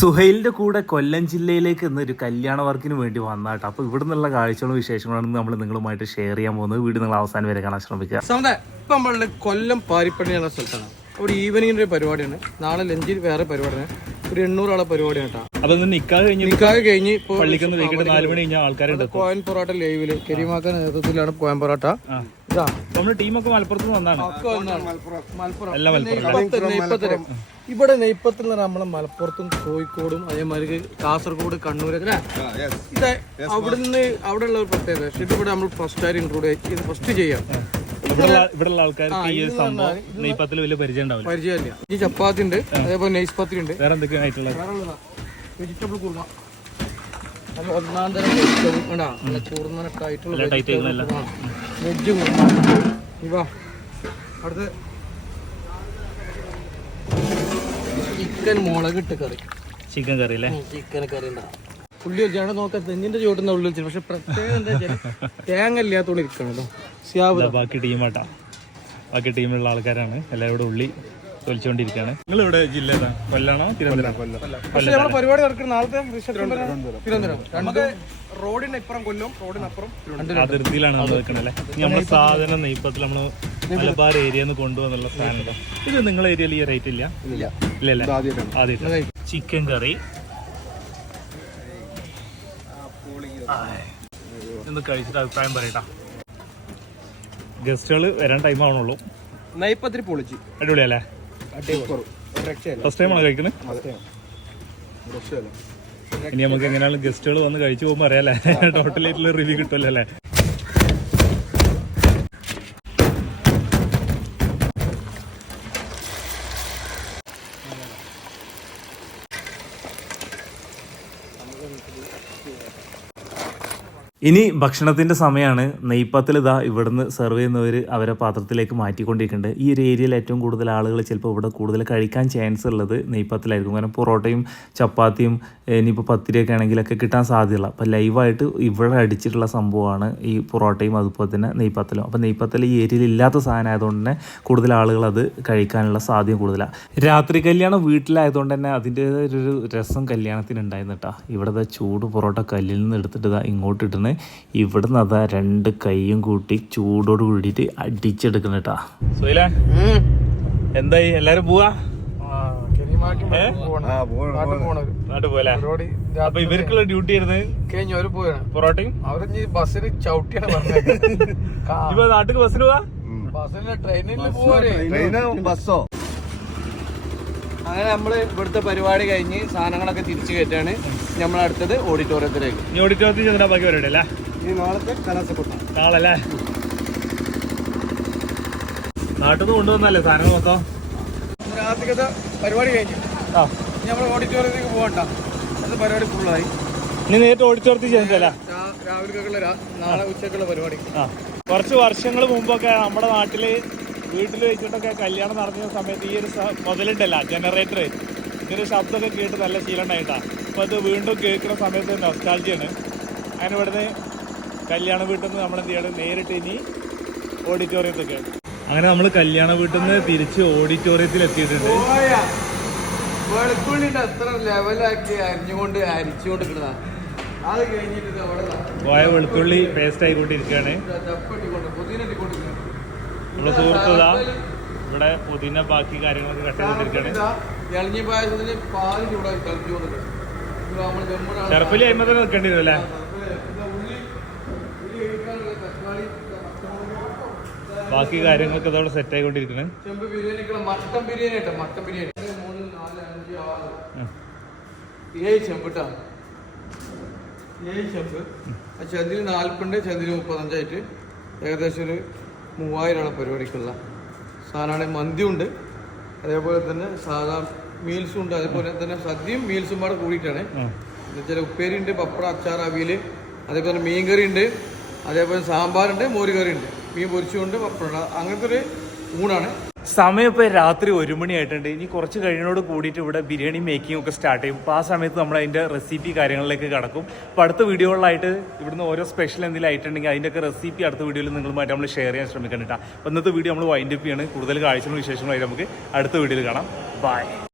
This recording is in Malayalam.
സുഹൈലിന്റെ കൂടെ കൊല്ലം ജില്ലയിലേക്ക് ഇന്ന് ഒരു കല്യാണ വർക്കിന് വേണ്ടി വന്നാട്ടോ. അപ്പോൾ ഇവിടെ നിന്നുള്ള കാഴ്ചകളും വിശേഷങ്ങളാണ് നമ്മൾ നിങ്ങളുമായിട്ട് ഷെയർ ചെയ്യാൻ പോകുന്നത്. വീട് നിങ്ങൾ അവസാനം വരെ കാണാൻ ശ്രമിക്കുക. ഇപ്പൊ നമ്മളുടെ കൊല്ലം പാരിപ്പള്ളി എന്ന സ്ഥലത്താണ്. ഒരു ഈവനിങ്ങിന്റെ ഒരു പരിപാടിയാണ്. നാളെ ലഞ്ചിൽ വേറെ പരിപാടിയാണ്. ഒരു എണ്ണൂറാളെ പരിപാടി പരിപാടിയാണ് കേട്ടോ. അപ്പൊ ഇന്ന് നിക്കാതെ കഴിഞ്ഞ് നിക്കാഹ് കഴിഞ്ഞ് ഇപ്പൊ പള്ളിക്കൊന്ന് വൈകിട്ട് നാല് മണി കഴിഞ്ഞാൽ ആൾക്കാരുണ്ട് കോയൻ പൊറോട്ട ലൈവിൽ കരീമാക്ക നേതൃത്വത്തിലാണ് കോയൻ പൊറോട്ട. ഇതാ. നമ്മുടെ ടീമൊക്കെ മലപ്പുറത്ത് വന്നാണ്. മലപ്പുറം. ഇവിടെ നെയ്പ്പത്തിൽ നിന്ന് നമ്മളെ മലപ്പുറത്തും കോഴിക്കോടും അതേമാതിരി കാസർഗോഡ് കണ്ണൂരൊക്കെ? ഇത് അവിടെ നിന്ന് അവിടെ ഉള്ള ഒരു പ്രത്യേകത. പക്ഷേ ഇവിടെ നമ്മൾ ഫസ്റ്റ് ആയിട്ട് ഇൻക്ലൂഡ് ചെയ്ത് ഫസ്റ്റ് ചെയ്യാം. ഇവിടെയുള്ള ആൾക്കാർക്ക് ഈ സംഭവം നെയ്പ്പത്തിൽ വലിയ പരിചയം ഉണ്ടാവില്ല പരിചയമില്ല. ഈ ചപ്പാത്തി ഉണ്ട് അതേപോലെ നെയ്സ് പത്തിരി ഉണ്ട്. വേറെ എന്തൊക്കെയായിട്ടുള്ളത് വെജിറ്റബിൾ കുറുമ ഒന്നാം തരം വെജിറ്റബിൾ നല്ല കൂർന്നനൊക്കെ ആയിട്ടുള്ള ടൈറ്റ് ആയിട്ടുള്ള വെജ് കുറുമ ഇവ അടുത്ത് ചിക്കൻ മുളക് ഇട്ട് കറി. ചിക്കൻ കറി അല്ലേ? ചിക്കൻ കറി ഉണ്ടാവും. പുള്ളി വെച്ചാണ് നോക്കാം തെങ്ങിന്റെ ചോട്ടുന്ന ഉള്ളിൽ വെച്ചു പക്ഷെ പ്രത്യേകം എന്താ വെച്ചാൽ തേങ്ങ ഇല്ലാത്തോണ്ട് ഇരിക്കണല്ലോ കേട്ടോ ബാക്കി ടീമാട്ടാ ബാക്കി ടീമിലുള്ള ആൾക്കാരാണ്. എല്ലാവരോടും ഉള്ളി തൊലിച്ചുകൊണ്ടിരിക്കുകയാണ് നിങ്ങൾ ഇവിടെ ജില്ല ഏതാ? കൊല്ലാണോ? തിരുവനന്തപുരം. പക്ഷെ പരിപാടി നടക്കുന്ന നാളത്തെ തിരുവനന്തപുരം. രണ്ട് റോഡിന് ഇപ്പുറം കൊല്ലം റോഡിനപ്പുറം അതിർത്തിയിലാണ് നമ്മൾ നിൽക്കുന്നത് അല്ലേ? ഇനി നമ്മുടെ സാധനം നെയ്പ്പത്തിൽ നമ്മൾ മലബാർ ഏരിയ നിന്ന് കൊണ്ടുവന്നുള്ള സാധനം ഇത് നിങ്ങളെ ഏരിയയിൽ ഈ റേറ്റ് ഇല്ല? ഇല്ല. ആദ്യമായിട്ട് ചിക്കൻ കറി ഒന്ന് കഴിച്ചിട്ട് അഭിപ്രായം പറയട്ടാ. ഗസ്റ്റുകൾ വരാൻ ടൈം ആവണുള്ളൂ. നൈപ്പത്തിരി പൊളിച്ച്. അടിപൊളിയല്ലേ? ഫസ്റ്റ് ടൈം കഴിക്കുന്നത് ഇനി നമുക്ക് എങ്ങനെയാണ് ഗസ്റ്റുകൾ വന്ന് കഴിച്ചു പോകുമ്പോൾ അറിയാലേ. ടോട്ടലായിട്ടുള്ള റിവ്യൂ കിട്ടുമല്ലോ അല്ലേ? ഇനി ഭക്ഷണത്തിന്റെ സമയമാണ് നെയ്പ്പത്തിൽ ഇതാ ഇവിടുന്ന് സെർവ് ചെയ്യുന്നവർ അവരെ പാത്രത്തിലേക്ക് മാറ്റിക്കൊണ്ടിരിക്കുന്നുണ്ട് ഈ ഒരു ഏരിയയിൽ ഏറ്റവും കൂടുതൽ ആളുകൾ ചിലപ്പോൾ ഇവിടെ കൂടുതൽ കഴിക്കാൻ ചാൻസ് ഉള്ളത് നെയ്പ്പത്തിലായിരിക്കും കാരണം പൊറോട്ടയും ചപ്പാത്തിയും ഇനിയിപ്പോൾ പത്തിരിയൊക്കെ ആണെങ്കിലൊക്കെ കിട്ടാൻ സാധ്യതയുള്ള. അപ്പോൾ ലൈവായിട്ട് ഇവിടെ അടിച്ചിട്ടുള്ള സംഭവമാണ് ഈ പൊറോട്ടയും അതുപോലെ തന്നെ നെയ്പ്പത്തലും അപ്പോൾ നെയ്പ്പത്തൽ ഈ ഏരിയയിൽ ഇല്ലാത്ത സാധനം ആയതുകൊണ്ട് തന്നെ കൂടുതൽ ആളുകൾ അത് കഴിക്കാനുള്ള സാധ്യത കൂടുതലാണ് രാത്രി കല്യാണം വീട്ടിലായതുകൊണ്ട് തന്നെ അതിന്റെ ഒരു രസം കല്യാണത്തിന് ഉണ്ടായിരുന്നു കേട്ടോ ഇവിടെ ചൂട് പൊറോട്ട കല്ലിൽ നിന്ന് എടുത്തിട്ട് ഇങ്ങോട്ട് ഇടുന്നത് ഇവിടുന്ന് അതാ രണ്ട് കൈയും കൂട്ടി ചൂടോട് കൂടിയിട്ട് അടിച്ചെടുക്കണം കേട്ടാ. എന്തായി? എല്ലാരും പോവാ? അപ്പൊ ഇവർക്കുള്ള ഡ്യൂട്ടി ആയിരുന്നു? കഴിഞ്ഞ ഒരു പോയാണ് പൊറോട്ടയും? അവർ ബസ്സിന് ചവിട്ടിയാണ് പറഞ്ഞത്. ഇപ്പൊ നാട്ടിൽ ബസ്സിന് പോവാ? ബസ്സിന് ട്രെയിനിൽ ബസ്സോ? അങ്ങനെ നമ്മൾ ഇവിടുത്തെ പരിപാടി കഴിഞ്ഞ് സാധനങ്ങളൊക്കെ തിരിച്ചു കയറ്റാണ് നമ്മൾ അടുത്തത് ഓഡിറ്റോറിയത്തിലേക്ക്. ഇനി ഓഡിറ്റോറിയത്തിൽ ചെന്നിട്ടാ ബാക്കി പരിപാടി അല്ലേ? ഈ നാളത്തെ കലാസപ്പെട്ട നാളല്ലേ? നാട്ടിൽ നിന്ന് കൊണ്ടുവന്നല്ലേ സാധനങ്ങൾ മൊത്തം? രാത്രിക്കത്തെ പരിപാടി കഴിഞ്ഞു. ആ. നമ്മൾ ഓഡിറ്റോറിയത്തിലേക്ക് പോകണ്ട. അത് പരിപാടി ഫുള്ളായി ഇനി നേരിട്ട് ഓഡിറ്റോറിയത്തിൽ ചെന്നിട്ടല്ലേ? രാവിലെ നാളെ ഉച്ചക്കുള്ള പരിപാടി. ആ. കുറച്ച് വർഷങ്ങൾ മുമ്പൊക്കെ നമ്മുടെ നാട്ടിൽ വീട്ടിൽ വെച്ചിട്ടൊക്കെ കല്യാണം നടന്ന സമയത്ത് ഈ ഒരു മുതലുണ്ടല്ല ജനറേറ്റർ ഇതിന്റെ ശബ്ദമൊക്കെ കേട്ട് നല്ല ശീലമുണ്ടായിട്ടാണ് അപ്പോൾ അപ്പൊ അത് വീണ്ടും കേൾക്കുന്ന സമയത്ത് നൊസ്റ്റാൾജിയാണ് അങ്ങനെ ഇവിടുന്ന് കല്യാണ വീട്ടിൽ നിന്ന് നമ്മൾ എന്ത് ചെയ്യണം? നേരിട്ട് ഇനി ഓഡിറ്റോറിയത്തൊക്കെ അങ്ങനെ നമ്മൾ കല്യാണ വീട്ടിൽ നിന്ന് തിരിച്ച് ഓഡിറ്റോറിയത്തിൽ എത്തിയിട്ടുണ്ട്. വെളുത്തുള്ളിന്റെ ലെവലാക്കി അരിഞ്ഞുകൊണ്ട് അരിച്ചുകൊണ്ട് കിടന്നാ അത് കഴിഞ്ഞിട്ട് പോയ വെളുത്തുള്ളി പേസ്റ്റ് ആയിക്കൊണ്ടിരിക്കുകയാണ്. പുതിയ. നമ്മുടെ സുഹൃത്തുതാ ഇവിടെ പുതിന ബാക്കി കാര്യങ്ങളൊക്കെ കട്ട് ചെയ്തിരിക്കുകയാണ് ഇതാ ഇളഞ്ഞി പായസത്തിന് പാൽ ചൂടാക്കി കളിച്ചുകൊണ്ട് നമ്മൾ ജമ്മുടെ ചെറുപ്പലി അയിമ തന്നെ നിൽക്കേണ്ടി വരും അല്ലേ? ബാക്കി കാര്യങ്ങളൊക്കെ ഇതോടെ സെറ്റ് ആയിക്കൊണ്ടിരിക്കണേ. ചെമ്പ് ബിരിയാണി മട്ടൻ ബിരിയാണി കേട്ടോ. മട്ടൻ ബിരിയാണി. മൂന്ന് നാല് അഞ്ച് ആറ്. ഏഴ് ചെമ്പ് കേട്ടോ ഏഴ് ചെമ്പ്. ആ ചെന്തിന് നാൽപ്പുണ്ട് ചെന്തിന് മുപ്പത്തഞ്ചായിട്ട്. ഏകദേശം ഒരു മൂവായിരം ആളെ പരിപാടിക്കുള്ള. സാധനമാണ് മന്തി ഉണ്ട് അതേപോലെ തന്നെ സാധാ മീൽസും ഉണ്ട്. അതേപോലെ തന്നെ സദ്യയും മീൽസും പാടെ കൂടിയിട്ടാണ്. ചില ഉപ്പേരി ഉണ്ട് പപ്പട അച്ചാർ അവിയൽ അതേപോലെ മീൻ കറി ഉണ്ട്. അതേപോലെ സാമ്പാറുണ്ട് മോര് കറി ഉണ്ട് മീൻ പൊരിച്ചുകൊണ്ട് പപ്പടം അങ്ങനത്തെ ഒരു ഊണാണ്. സമയം ഇപ്പോൾ രാത്രി ഒരു മണി ആയിട്ടുണ്ട്. ഇനി കുറച്ച് കഴിഞ്ഞോട് കൂടിയിട്ട് ഇവിടെ ബിരിയാണി മേക്കിംഗ് ഒക്കെ സ്റ്റാർട്ട് ചെയ്യും. അപ്പോൾ ആ സമയത്ത് നമ്മൾ അതിന്റെ റെസിപ്പി കാര്യങ്ങളിലേക്ക് കടക്കും. അപ്പോൾ അടുത്ത വീഡിയോകളിലായിട്ട് ഇവിടുന്ന് ഓരോ സ്പെഷ്യൽ എന്തെങ്കിലും ആയിട്ടുണ്ടെങ്കിൽ അതിന്റെയൊക്കെ റെസിപ്പി അടുത്ത വീഡിയോയിൽ നിങ്ങളുമായിട്ട് നമ്മൾ ഷെയർ ചെയ്യാൻ ശ്രമിക്കണം കേട്ടോ. ഇന്നത്തെ വീഡിയോ നമ്മൾ വൈൻഡപ്പ് ചെയ്യാണ്. കൂടുതൽ കാഴ്ചകളും വിശേഷങ്ങളായിട്ട് നമുക്ക് അടുത്ത വീഡിയോയിൽ കാണാം. ബൈ